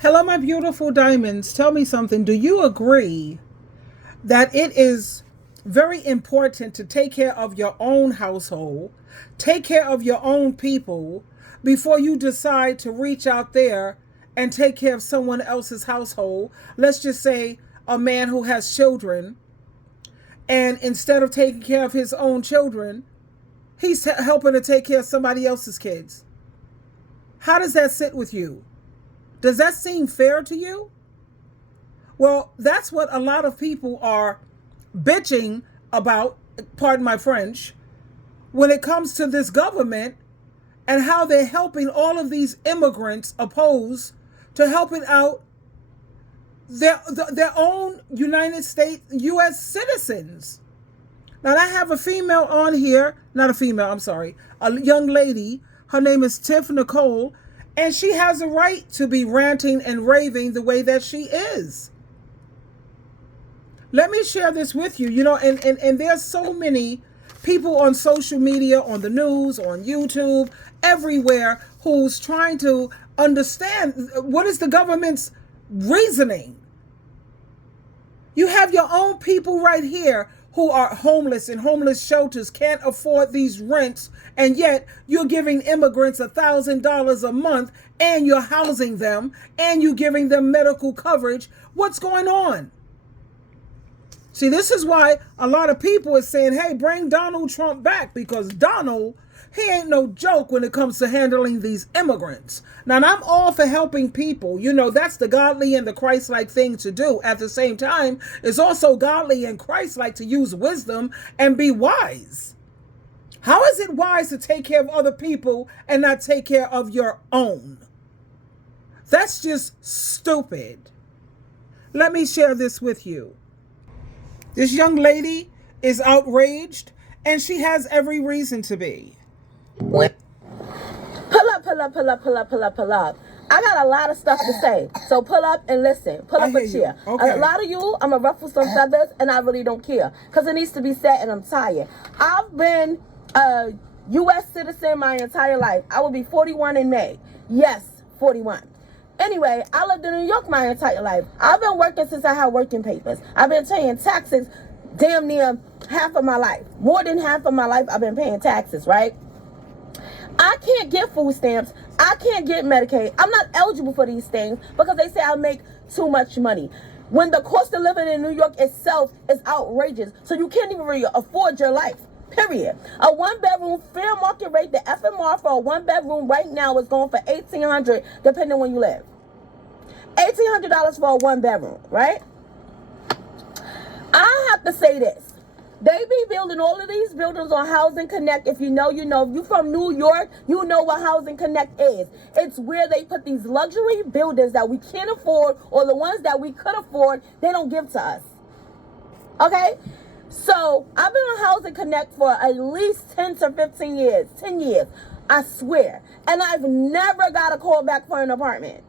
Hello, my beautiful diamonds. Tell me something. Do you agree that it is very important to take care of your own household, take care of your own people before you decide to reach out there and take care of someone else's household? Let's just say a man who has children, and instead of taking care of his own children, he's helping to take care of somebody else's kids. How does that sit with you? Does that seem fair to you? Well, that's what a lot of people are bitching about, pardon my French, when it comes to this government and how they're helping all of these immigrants opposed to helping out their own United States, U.S. citizens. Now, I have a female on here, not a female, I'm sorry, a young lady. Her name is Tiff Nicole, and she has a right to be ranting and raving the way that she is. Let me share this with you, and there's so many people on social media, on the news, on YouTube, everywhere, who's trying to understand what is the government's reasoning. You have your own people right here who are homeless in homeless shelters, can't afford these rents, and yet you're giving immigrants $1,000 a month, and you're housing them, and you're giving them medical coverage. What's going on? See, this is why a lot of people are saying, hey, bring Donald Trump back, because Donald, he ain't no joke when it comes to handling these immigrants. Now, I'm all for helping people. That's the godly and the Christ-like thing to do. At the same time, it's also godly and Christ-like to use wisdom and be wise. How is it wise to take care of other people and not take care of your own? That's just stupid. Let me share this with you. This young lady is outraged, and she has every reason to be. Pull up, pull up, pull up, pull up, pull up, pull up. I got a lot of stuff to say, so pull up and listen. Pull up a chair. Okay. A lot of you, I'm going to ruffle some feathers, and I really don't care, because it needs to be said, and I'm tired. I've been a U.S. citizen my entire life. I will be 41 in May. Yes, 41. Anyway, I lived in New York my entire life. I've been working since I had working papers. I've been paying taxes damn near half of my life. More than half of my life, I've been paying taxes, right? I can't get food stamps. I can't get Medicaid. I'm not eligible for these things because they say I make too much money. When the cost of living in New York itself is outrageous, so you can't even really afford your life. Period. A one-bedroom fair market rate, the FMR for a one-bedroom right now is going for $1,800, depending on when you live. $1,800 for a one-bedroom, right? I have to say this. They be building all of these buildings on Housing Connect. If you know, you know. If you're from New York, you know what Housing Connect is. It's where they put these luxury buildings that we can't afford, or the ones that we could afford, they don't give to us. Okay? So, I've been on Housing Connect for at least 10 to 15 years. 10 years. I swear. And I've never got a call back for an apartment.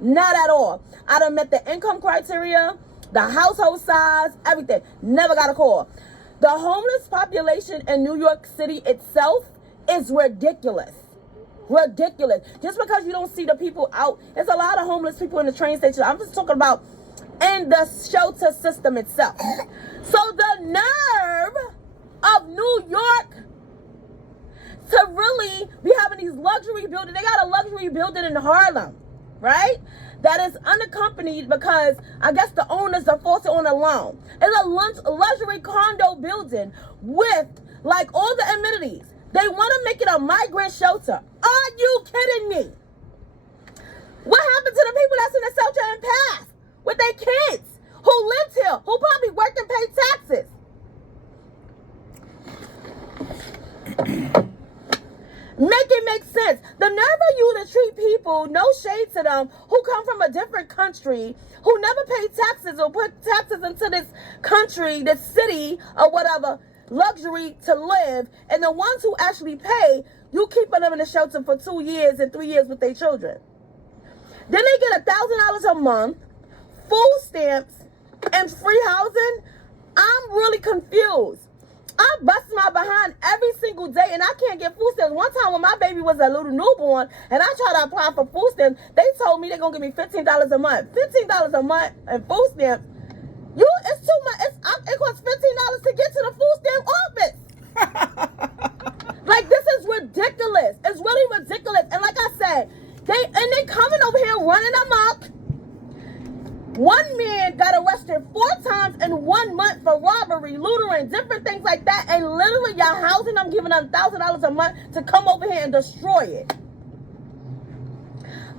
Not at all. I done met the income criteria, the household size, everything. Never got a call. The homeless population in New York City itself is ridiculous. Ridiculous. Just because you don't see the people out, there's a lot of homeless people in the train station. I'm just talking about in the shelter system itself. So the nerve of New York to really be having these luxury buildings. They got a luxury building in Harlem, right? That is unaccompanied because I guess the owners are forced on a loan. It's a luxury condo building with like all the amenities. They want to make it a migrant shelter. Are you kidding me? What happened to the people that's in the shelter and passed with their kids who lived here, who probably work and pay taxes? Make it make sense. The nerve of you to treat people, no shade to them, who come from a different country, who never pay taxes or put taxes into this country, this city, or whatever, luxury to live, and the ones who actually pay, you keeping them in the shelter for 2 years and 3 years with their children. Then they get $1,000 a month, food stamps, and free housing. I'm really confused. I bust my behind every single day, and I can't get food stamps. One time when my baby was a little newborn, and I tried to apply for food stamps, they told me they're going to give me $15 a month. $15 a month in food stamps. It's too much. It costs $15 to get to the food stamp office. Like, this is ridiculous. It's really ridiculous. And like I said, they coming over here running amok. One man got arrested 4 times in 1 month for robbery, loitering, different things like that. And literally, y'all housing them, giving them $1,000 a month to come over here and destroy it.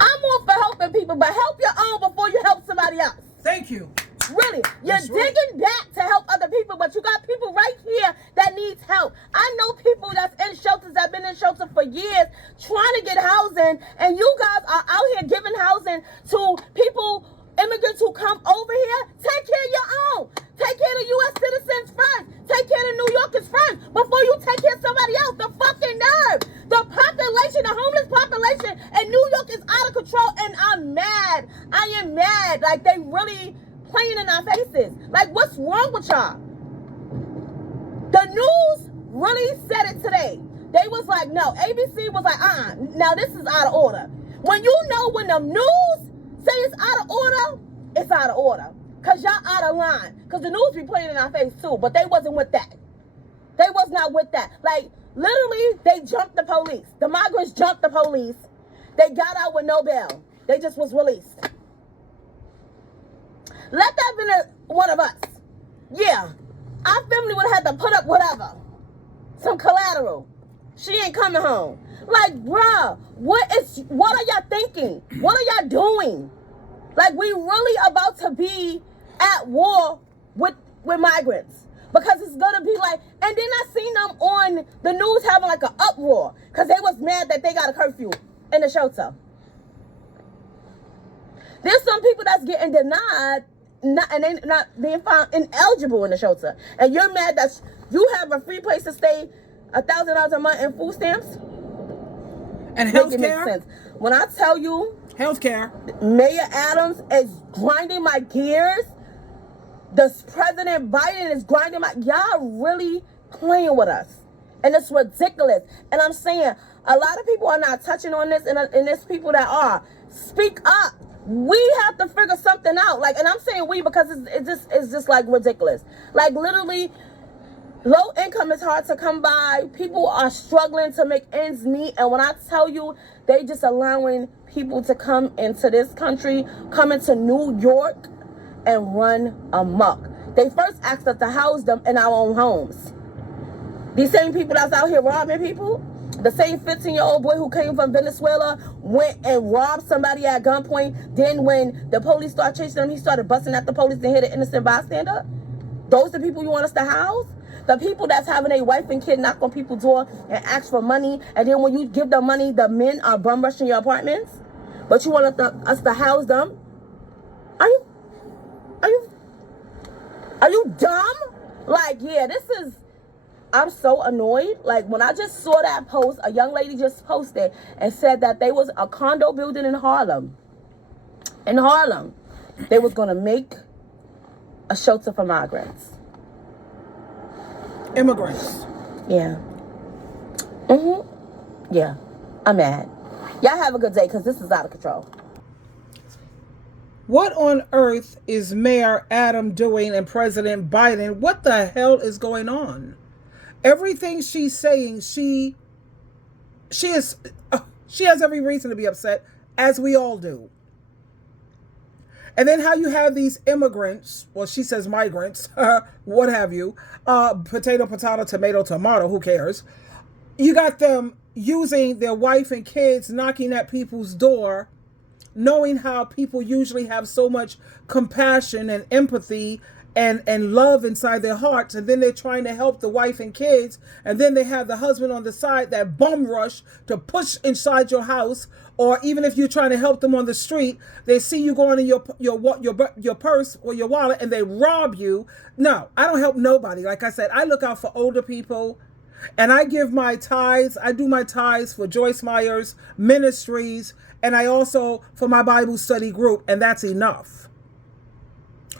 I'm all for helping people, but help your own before you help somebody else. Thank you. Really, you're digging back to help other people, but you got people right here that needs help. I know people that's in shelters that have been in shelter for years trying to get housing, and you guys are out here giving housing to people, immigrants who come over here. Take care of your own. Take care of the U.S. citizens first. Take care of the New Yorkers first before you take care of somebody else. The fucking nerve. The population, the homeless population in New York is out of control, and I'm mad. I am mad. Like, they really playing in our faces. Like, what's wrong with y'all? The news really said it today. They was like, no. ABC was like, now this is out of order. When you know when the news say it's out of order, it's out of order. Because y'all out of line. Because the news be playing in our face too. But they wasn't with that. They was not with that. Like, literally, they jumped the police. The migrants jumped the police. They got out with no bail. They just was released. Let that been one of us. Yeah. Our family would have had to put up whatever. Some collateral. She ain't coming home. Like, bruh, what are y'all thinking? What are y'all doing? Like, we really about to be at war with migrants. Because it's gonna be like, and then I seen them on the news having like an uproar. Because they was mad that they got a curfew in the shelter. There's some people that's getting denied and they not being found ineligible in the shelter. And you're mad that you have a free place to stay, $1,000 a month in food stamps? And health care? Makes sense. When I tell you, healthcare. Mayor Adams is grinding my gears. The President Biden is grinding my... Y'all really playing with us. And it's ridiculous. And I'm saying, a lot of people are not touching on this, and there's people that are. Speak up. We have to figure something out. Like, and I'm saying we because it's just like ridiculous. Like, literally, low income is hard to come by. People are struggling to make ends meet. And when I tell you, they just allowing people to come into this country, come into New York, and run amok. They first asked us to house them in our own homes. These same people that's out here robbing people, the same 15-year-old boy who came from Venezuela went and robbed somebody at gunpoint. Then when the police started chasing him, he started busting at the police and hit an innocent bystander. Those the people you want us to house? The people that's having a wife and kid knock on people's door and ask for money, and then when you give them money, the men are bum rushing your apartments? But you want us to house them? Are you dumb? Like, yeah, I'm so annoyed. Like, when I just saw that post, a young lady just posted and said that there was a condo building in Harlem. In Harlem, they was going to make a shelter for migrants. Immigrants. Yeah. Yeah. I'm mad. Y'all have a good day, because this is out of control. What on earth is Mayor Adam doing and President Biden? What the hell is going on? Everything she's saying, she has every reason to be upset, as we all do. And then how you have these immigrants, well, she says migrants, what have you, potato, tomato, tomato, who cares? You got them using their wife and kids, knocking at people's door, knowing how people usually have so much compassion and empathy and love inside their hearts, and then they're trying to help the wife and kids, and then they have the husband on the side that bum rush to push inside your house, or even if you're trying to help them on the street, they see you going in your purse or your wallet and they rob you. No, I don't help nobody. Like I said, I look out for older people, and I give my tithes. I do my tithes for Joyce Meyer's ministries, and I also for my Bible study group, and that's enough.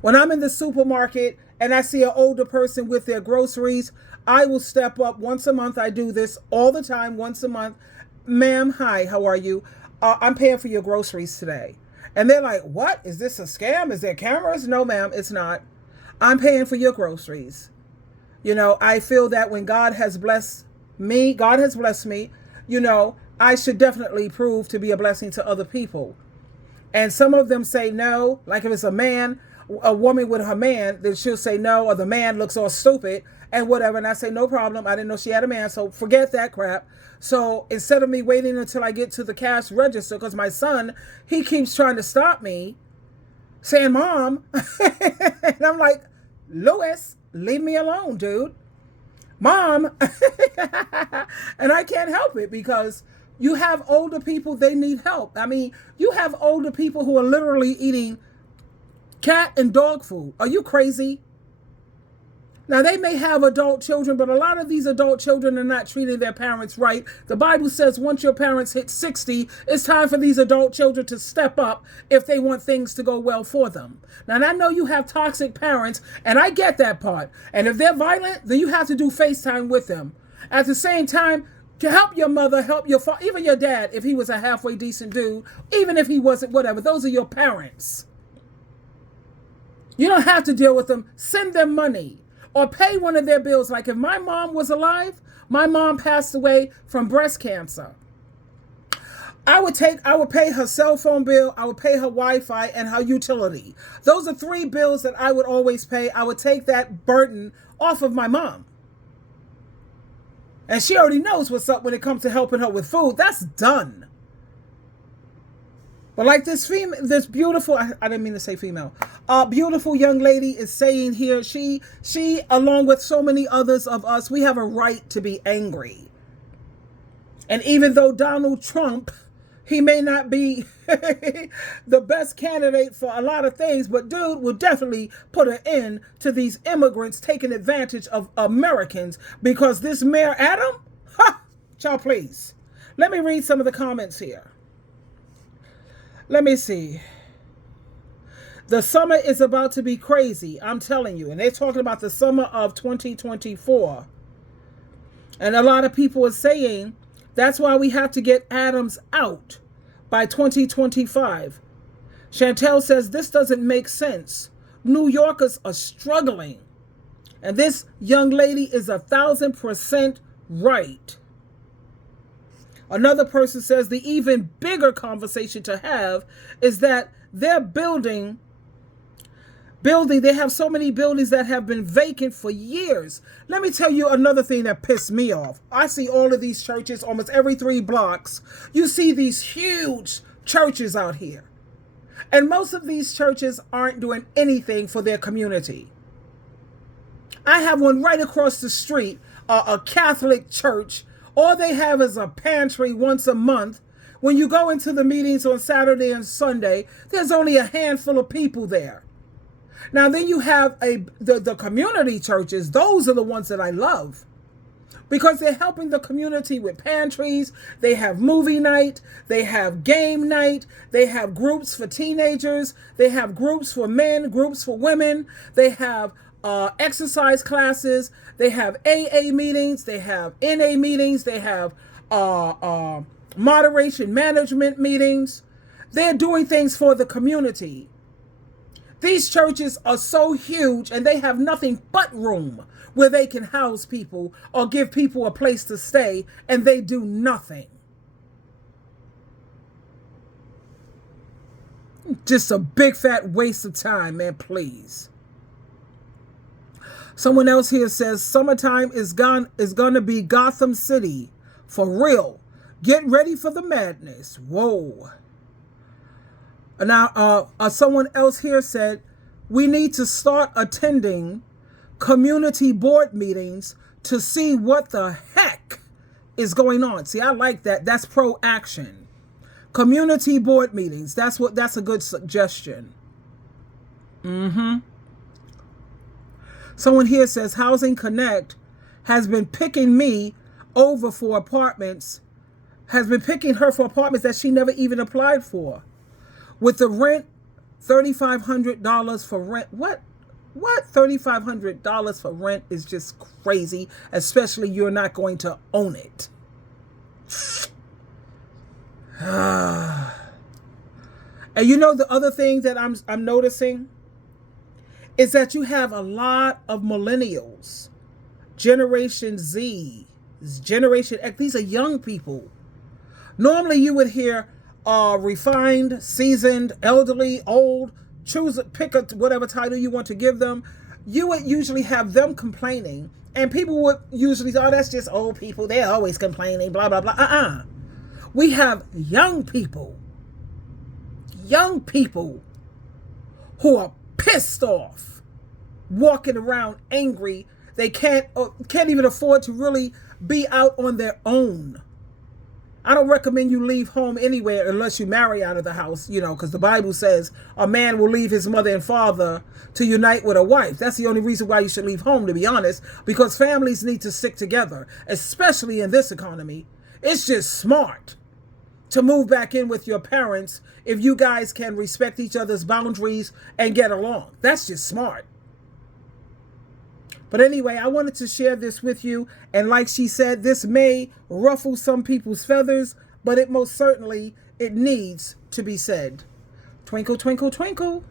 When I'm in the supermarket and I see an older person with their groceries, I will step up once a month. I do this all the time, once a month. Ma'am, hi, how are you? I'm paying for your groceries today. And they're like, what? Is this a scam? Is there cameras? No, ma'am, it's not. I'm paying for your groceries. You know, I feel that when God has blessed me, you know, I should definitely prove to be a blessing to other people. And some of them say no, like if it's a woman with her man, then she'll say no, or the man looks all stupid and whatever. And I say, no problem. I didn't know she had a man, so forget that crap. So instead of me waiting until I get to the cash register, because my son, he keeps trying to stop me, saying, Mom, and I'm like, Louis, leave me alone, dude. Mom, and I can't help it because you have older people, they need help. I mean, you have older people who are literally eating cat and dog food. Are you crazy? Now, they may have adult children, but a lot of these adult children are not treating their parents right. The Bible says once your parents hit 60, it's time for these adult children to step up if they want things to go well for them. Now, and I know you have toxic parents, and I get that part. And if they're violent, then you have to do FaceTime with them. At the same time, to help your mother, help your father, even your dad, if he was a halfway decent dude, even if he wasn't, whatever. Those are your parents. You don't have to deal with them. Send them money. Or pay one of their bills. Like if my mom was alive, my mom passed away from breast cancer. I would pay her cell phone bill, I would pay her Wi-Fi and her utility. Those are 3 bills that I would always pay. I would take that burden off of my mom. And she already knows what's up when it comes to helping her with food. That's done. But like this beautiful, I didn't mean to say female, beautiful young lady is saying here, she, along with so many others of us, we have a right to be angry. And even though Donald Trump, he may not be the best candidate for a lot of things, but dude will definitely put an end to these immigrants taking advantage of Americans, because this Mayor Adam, child, please. Let me read some of the comments here. Let me see. The summer is about to be crazy, I'm telling you. And they're talking about the summer of 2024. And a lot of people are saying that's why we have to get Adams out by 2025. Chantel says this doesn't make sense. New Yorkers are struggling. And this young lady is 1,000% right. Another person says the even bigger conversation to have is that they're building, they have so many buildings that have been vacant for years. Let me tell you another thing that pissed me off. I see all of these churches almost every 3 blocks. You see these huge churches out here. And most of these churches aren't doing anything for their community. I have one right across the street, a Catholic church. All they have is a pantry once a month. When you go into the meetings on Saturday and Sunday, there's only a handful of people there. Now then you have the community churches. Those are the ones that I love, because they're helping the community with pantries. They have movie night. They have game night. They have groups for teenagers. They have groups for men, groups for women. They have exercise classes. They have AA meetings. They have NA meetings. They have moderation management meetings. They're doing things for the community. These churches are so huge, and they have nothing but room where they can house people or give people a place to stay, and they do nothing. Just a big fat waste of time, man, please. Someone else here says summertime is going to be Gotham City for real. Get ready for the madness. Whoa. Now, someone else here said we need to start attending community board meetings to see what the heck is going on. See, I like that. That's pro-action. Community board meetings. That's a good suggestion. Someone here says Housing Connect has been picking me over for apartments, has been picking her for apartments that she never even applied for. With the rent, $3,500 for rent. What? What? $3,500 for rent is just crazy, especially you're not going to own it. And you know the other thing that I'm noticing is that you have a lot of millennials, Generation Z, Generation X. These are young people. Normally you would hear refined, seasoned, elderly, old. Pick whatever title you want to give them. You would usually have them complaining, and people would usually say, oh, that's just old people. They're always complaining, blah, blah, blah. We have young people who are pissed off, walking around angry. They can't even afford to really be out on their own. I don't recommend you leave home anywhere unless you marry out of the house, because the Bible says a man will leave his mother and father to unite with a wife. That's the only reason why you should leave home, to be honest, because families need to stick together, especially in this economy. It's just smart to move back in with your parents if you guys can respect each other's boundaries and get along. That's just smart. But anyway, I wanted to share this with you. And like she said, this may ruffle some people's feathers, but it most certainly, it needs to be said. Twinkle, twinkle, twinkle.